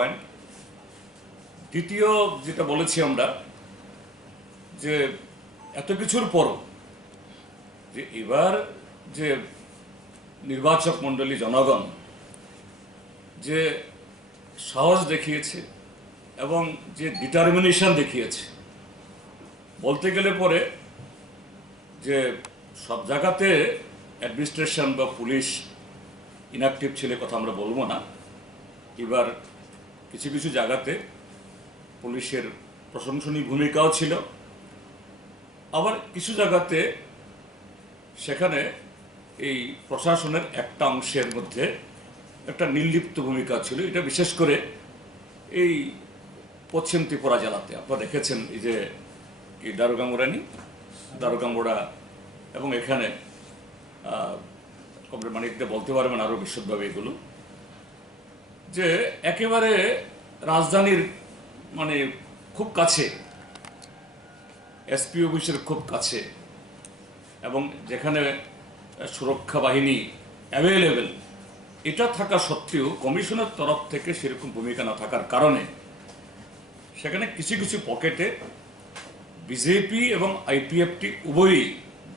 Point. দ্বিতীয় যেটা বলেছি আমরা যে এত কিছুর পরও যে এবার যে নির্বাচক মণ্ডলী জনগণ যে সাহস দেখিয়েছে এবং যে ডিটারমিনেশন দেখিয়েছে, বলতে গেলে পরে যে সব জায়গাতে অ্যাডমিনিস্ট্রেশন বা পুলিশ ইনঅ্যাক্টিভ ছিল কথা আমরা বলবো না। এবার কিছু কিছু জায়গাতে পুলিশের প্রশংসনীয় ভূমিকাও ছিল, আবার কিছু জায়গাতে সেখানে এই প্রশাসনের একটা অংশের মধ্যে একটা নির্লিপ্ত ভূমিকা ছিল। এটা বিশেষ করে এই পশ্চিম ত্রিপুরা জেলাতে আপনারা দেখেছেন, এই যে কি দারোগামুড়া এবং এখানে কমরেড মানিকদা বলতে পারবেন আরও বিশদভাবে এগুলো, যে একেবারে রাজধানীর মানে খুব কাছে, এসপি অফিসের খুব কাছে, এবং যেখানে সুরক্ষা বাহিনী অ্যাভেলেবেল, এটা থাকা সত্ত্বেও কমিশনের তরফ থেকে সেরকম ভূমিকা না থাকার কারণে সেখানে কিছু কিছু পকেটে বিজেপি এবং আইপিএফটি উভয়ই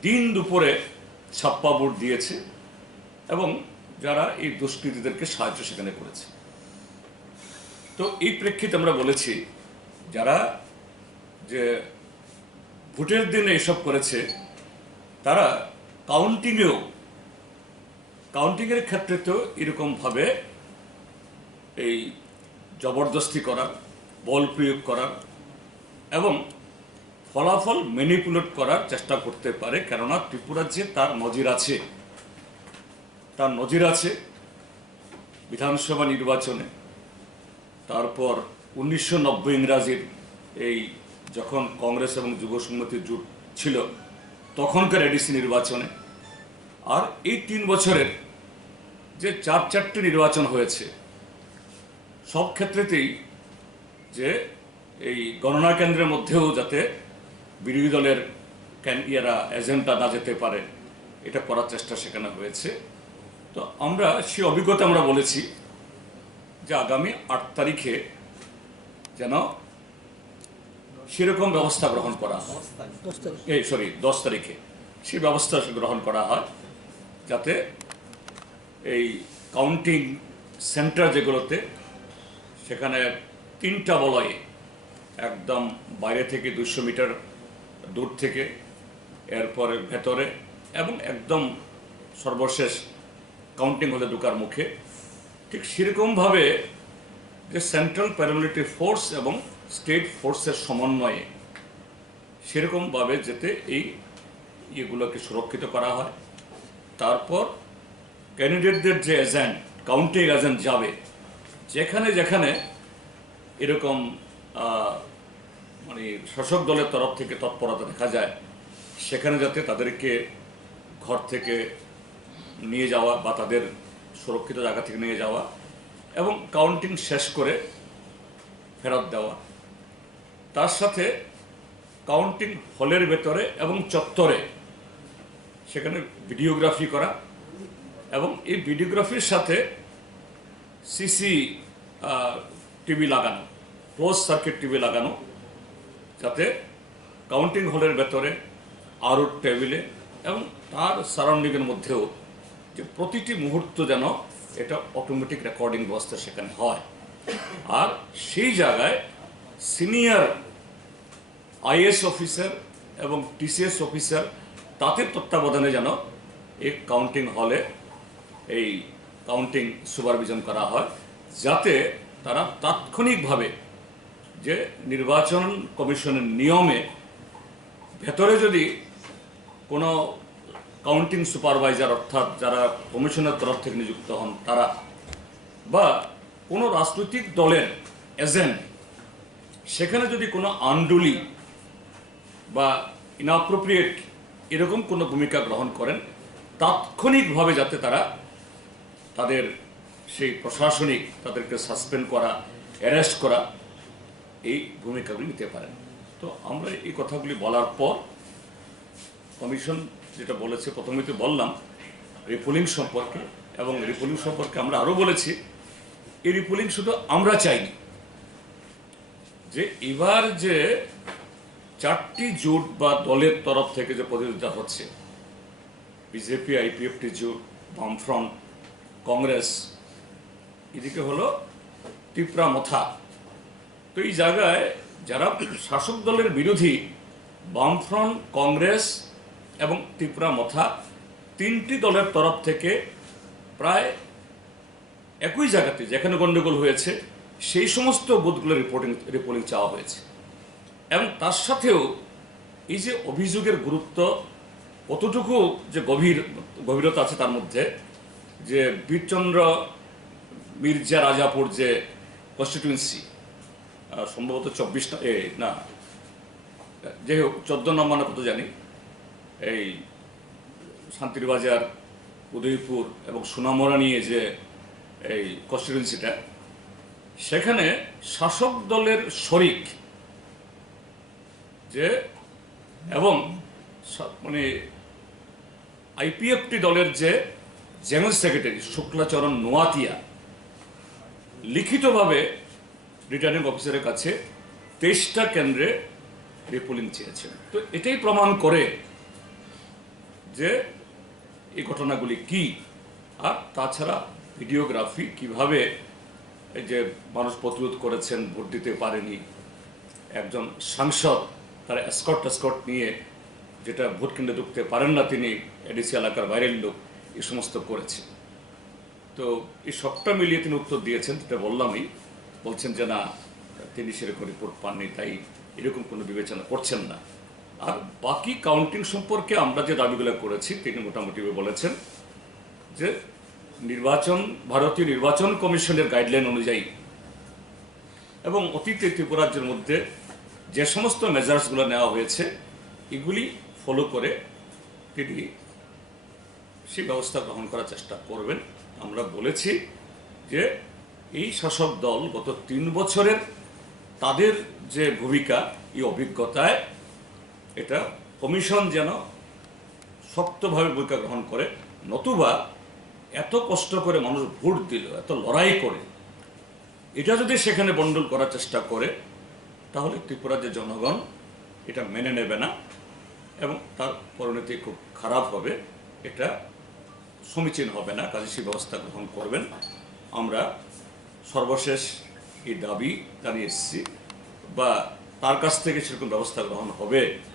দিন দুপুরে ছাপ্পা ভোট দিয়েছে এবং যারা এই দুষ্কৃতীদেরকে সাহায্য সেখানে করেছে। তো এই প্রেক্ষিতে আমরা বলেছি যারা যে ভোটের দিনে এসব করেছে তারা কাউন্টিংয়ের ক্ষেত্রে তো এরকমভাবে এই জবরদস্তি করার, বল প্রয়োগ করার এবং ফলাফল ম্যানিপুলেট করার চেষ্টা করতে পারে। কেননা ত্রিপুরার যে তার নজির আছে বিধানসভা নির্বাচনে, তারপর 1990 ইংরাজির এই যখন কংগ্রেস এবং যুব সংহতি জোট ছিল তখনকার এডিসি নির্বাচনে, আর এই 3 বছরের যে 4টি নির্বাচন হয়েছে সব ক্ষেত্রেতেই যে এই গণনা কেন্দ্রের মধ্যেও যাতে বিরোধী দলের এজেন্টটা না যেতে পারে এটা করার চেষ্টা সেখানে হয়েছে। তো আমরা সেই অভিজ্ঞতা আমরা বলেছি যে আগামী 8 তারিখে যেন সেরকম ব্যবস্থা গ্রহণ করা হয়, 10 তারিখে সেই ব্যবস্থা গ্রহণ করা হয় যাতে এই কাউন্টিং সেন্টার যেগুলোতে সেখানে 3টা বলয়ে একদম বাইরে থেকে 200 মিটার দূর থেকে, এরপরে ভেতরে এবং একদম সর্বশেষ কাউন্টিং হলে ঢোকার মুখে, ঠিক সেরকমভাবে যে সেন্ট্রাল প্যারামিলিটারি ফোর্স এবং স্টেট ফোর্সের সমন্বয়ে সেরকমভাবে যেতে এই ইয়েগুলোকে সুরক্ষিত করা হয়। তারপর ক্যান্ডিডেটদের যে এজেন্ট, কাউন্টিং এজেন্ট যাবে যেখানে যেখানে এরকম মানে শাসক দলের তরফ থেকে তৎপরতা দেখা যায় সেখানে যাতে তাদেরকে ঘর থেকে নিয়ে যাওয়া বা তাদের সুরক্ষিত জায়গা থেকে নিয়ে যাওয়া এবং কাউন্টিং শেষ করে ফেরত দেওয়া। তার সাথে কাউন্টিং হলের ভেতরে এবং চত্বরে সেখানে ভিডিওগ্রাফি করা এবং এই ভিডিওগ্রাফির সাথে সিসি টিভি লাগানো, ক্লোজ সার্কিট টিভি লাগানো, যাতে কাউন্টিং হলের ভেতরে আরও টেবিলে এবং তার সারাউন্ডিংয়ের মধ্যেও যে প্রতিটি মুহূর্ত যেন এটা অটোমেটিক রেকর্ডিং ব্যবস্থা সেখানে হয়। আর সেই জায়গায় সিনিয়র আইএস অফিসার এবং টিসিএস অফিসার তাদের তত্ত্বাবধানে যেন এই কাউন্টিং হলে এই কাউন্টিং সুপারভিশন করা হয়, যাতে তারা তাৎক্ষণিকভাবে যে নির্বাচন কমিশনের নিয়মে ভেতরে যদি কোনো কাউন্টিং সুপারভাইজার অর্থাৎ যারা কমিশনের তরফ থেকে নিযুক্ত হন তারা বা কোনো রাজনৈতিক দলের এজেন্ট সেখানে যদি কোনো আনডুলি বা ইনঅ্যাপ্রোপ্রিয়েট এরকম কোনো ভূমিকা গ্রহণ করেন, তাৎক্ষণিকভাবে যাতে তারা তাদের সেই প্রশাসনিক তাদেরকে সাসপেন্ড করা, অ্যারেস্ট করা এই ভূমিকাগুলি নিতে পারেন। তো আমরা এই কথাগুলি বলার পর কমিশন যেটা বলেছে, প্রথমেই তো বললাম রিপোলিং সম্পর্কে, এবং রিপোলিং সম্পর্কে আমরা আরও বলেছি এই রিপোলিং শুধু আমরা চাইনি, যে এবার যে 4টি জোট বা দলের তরফ থেকে যে প্রতিযোগিতা হচ্ছে, বিজেপি, আইপিএফটি জোট, বামফ্রন্ট, কংগ্রেস, এদিকে হলো ত্রিপুরা মথা। তো এই জায়গায় যারা শাসক দলের বিরোধী বামফ্রন্ট, কংগ্রেস এবং ত্রিপুরা মথা 3টি দলের তরফ থেকে প্রায় একই জায়গাতে যেখানে গণ্ডগোল হয়েছে সেই সমস্ত বুথগুলো রিপোর্টিং চাওয়া হয়েছে। এবং তার সাথেও এই যে অভিযোগের গুরুত্ব কতটুকু যে গভীরতা আছে তার মধ্যে, যে বীরচন্দ্র মির্জা রাজাপুর যে কনস্টিটিউয়েন্সি, সম্ভবত 24 না যাই হোক 14 নম্বর না কত জানি, এই শান্তিরবাজার, উদয়পুর এবং সোনামুড়া নিয়ে যে এই কনস্টিটিউয়েন্সিটা, সেখানে শাসক দলের শরিক যে এবং মানে আইপিএফটি দলের যে জেনারেল সেক্রেটারি শুক্লাচরণ নোয়াতিয়া লিখিতভাবে রিটার্নিং অফিসারের কাছে 23টা কেন্দ্রে রিপোলিং চেয়েছেন। তো এটাই প্রমাণ করে যে এই ঘটনাগুলি কি। আর তাছাড়া ভিডিওগ্রাফি কিভাবে এই যে মানুষ প্রতিরোধ করেছেন, ভোট দিতে পারেনি, একজন সাংসদ তার এসকর্ট নিয়ে যেটা ভোট কেন্দ্রে ঢুকতে পারেন না, তিনি এডিসি এলাকার বাইরের লোক, এই সমস্ত করেছে। তো এই সবটা মিলিয়ে তিনি উত্তর দিয়েছেন, যেটা বললামই। বলছেন যে না, তিনি সেরকম রিপোর্ট পাননি, তাই এরকম কোনো বিবেচনা করছেন না। আর বাকি কাউন্টিং সম্পর্কে আমরা যে দাবিগুলো করেছি, তিনি মোটামুটি বলেছেন যে ভারতীয় নির্বাচন কমিশনের গাইডলাইন অনুযায়ী এবং অতীতে ত্রিপুরা রাজ্যের মধ্যে যে সমস্ত মেজার্সগুলো নেওয়া হয়েছে এগুলি ফলো করে তিনি সেই ব্যবস্থা গ্রহণ করার চেষ্টা করবেন। আমরা বলেছি যে এই শাসক দল গত 3 বছরের তাদের যে ভূমিকা, এই অভিজ্ঞতায় এটা কমিশন যেন শক্তভাবে ভূমিকা গ্রহণ করে, নতুবা এত কষ্ট করে মানুষ ভোট দিল, এত লড়াই করে এটা যদি সেখানে বন্ডল করার চেষ্টা করে, তাহলে ত্রিপুরার যে জনগণ এটা মেনে নেবে না এবং তার পরিণতি খুব খারাপ হবে, এটা সমীচীন হবে না। কাজে সেই ব্যবস্থা গ্রহণ করবেন। আমরা সর্বশেষ এই দাবি জানিয়ে এসেছি, বা তার কাছ থেকে সেরকম ব্যবস্থা গ্রহণ হবে